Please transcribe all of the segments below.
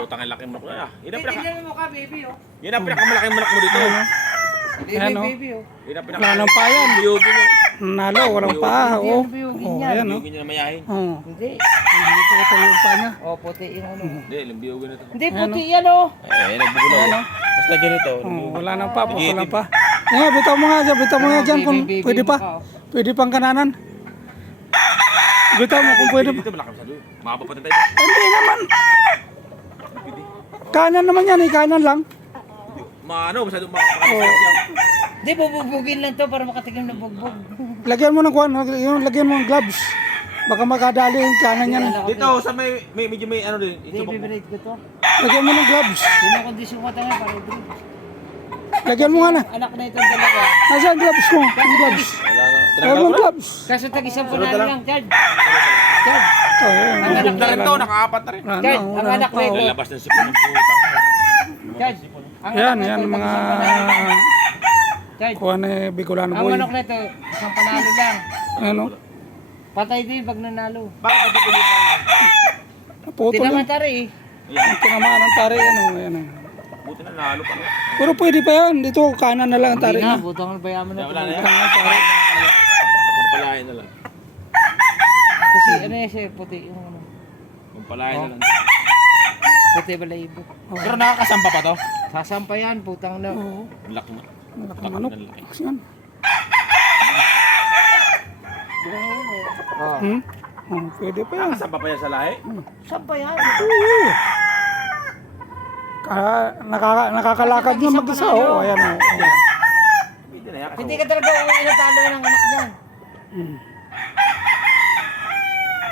Putang ang laki manok na. Yan ang Tingnan mo ka, baby, oh. Yan ang pinakamalaking manok mo dito. Baby, oh. baby, oh. Yan ang Wala nang pa yan. biyogin mo. Nalo, walang pa. Oh. Oh, ayan oh. Biyogin niya na mayahin. Oh. Hindi. Hindi po ito yung pa niya. Oh, puti yung ano. Hindi, ilang biyogin na ito. Hindi, puti yan, oh. Eh, nagbubulaw. Ayan, oh. Basta ganito. Oh, wala nang pa, wala pa. Eh, bitaw mo nga dyan kung Baby, pwede pa. mukha, oh. Pwede pang kananan. Bitaw mo kung pwede pa. Dito, malaki masyado. Makaba pa tayo. Hindi naman. Kanan naman yan, kanan lang. Maano, masyado makakasya. Hindi, bubugin lang to para makatigam ng bugbog. Lagyan mo ng kuwan, lagyan mo ng gloves. Baka makadali yung kanan yan. Dito, sa medyo may ano din. Hindi, Ito, bibirate ko to. Lagyan mo ng gloves. Sinakondisyon ko tayo para ibig. Lagyan mo nga na. Anak na itong dalawa. Nasaan gloves mo? Ang gloves. wala na. Meron Tinanggal ng ko na. gloves. Kaso tag-isang Sunod na panalo lang. lang, Chad. Chad, Oh, ayan. ang anak Ganda rin na to, nakaapat na rin. Wala Chad, na, ang wala anak na pa, na oh. ito. Lalabas ng sipon ng putang. Chad, ang Yan, anak na yan ito, mga tag-isang panalo lang. Chad, kuwan eh, Bicolano ang boy. manok na ito, isang panalo lang. Ano? Patay din pag nanalo. Bakit ito ko dito? Hindi Naputol naman yan. tari eh. Yan, Tinamaan ang tari, ano, ayan. buti na nalo pa. Pero pwede pa yan. Dito, kanan na lang ang tari Hindi na, na. butang bayaman na. Wala na yan. Kanan ang tari. Pampalayan na lang. Kasi ano yan siya, puti yung ano. Pampalayan na lang. Puti balayibo. Pero nakakasamba pa to. Sasampa yan, putang na. Oo. Ang laki mo. Malaki manok. Kasi yan. Oh. Hmm? Oh, pwede pa yan. Nakakasamba pa yan sa lahi. Sampa yan. Oo. Nakakalakad niya mag-isa. Oh, ayan. Oh. Hindi na yan. Hindi ka talaga uuwi na talo ng anak niyan.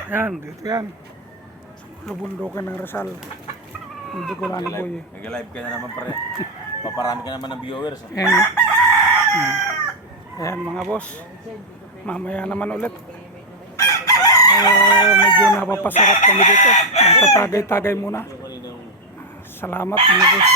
Yan, dito yan. Lubundukan ng Rizal. Hindi ko lang boy. Nag-live ka na naman pare. Paparami ka naman ng viewers. Ayan. Ayan mga boss. Mamaya naman ulit. Medyo napapasarap kami dito. Magtatagay-tagay muna. Salamat mga boss.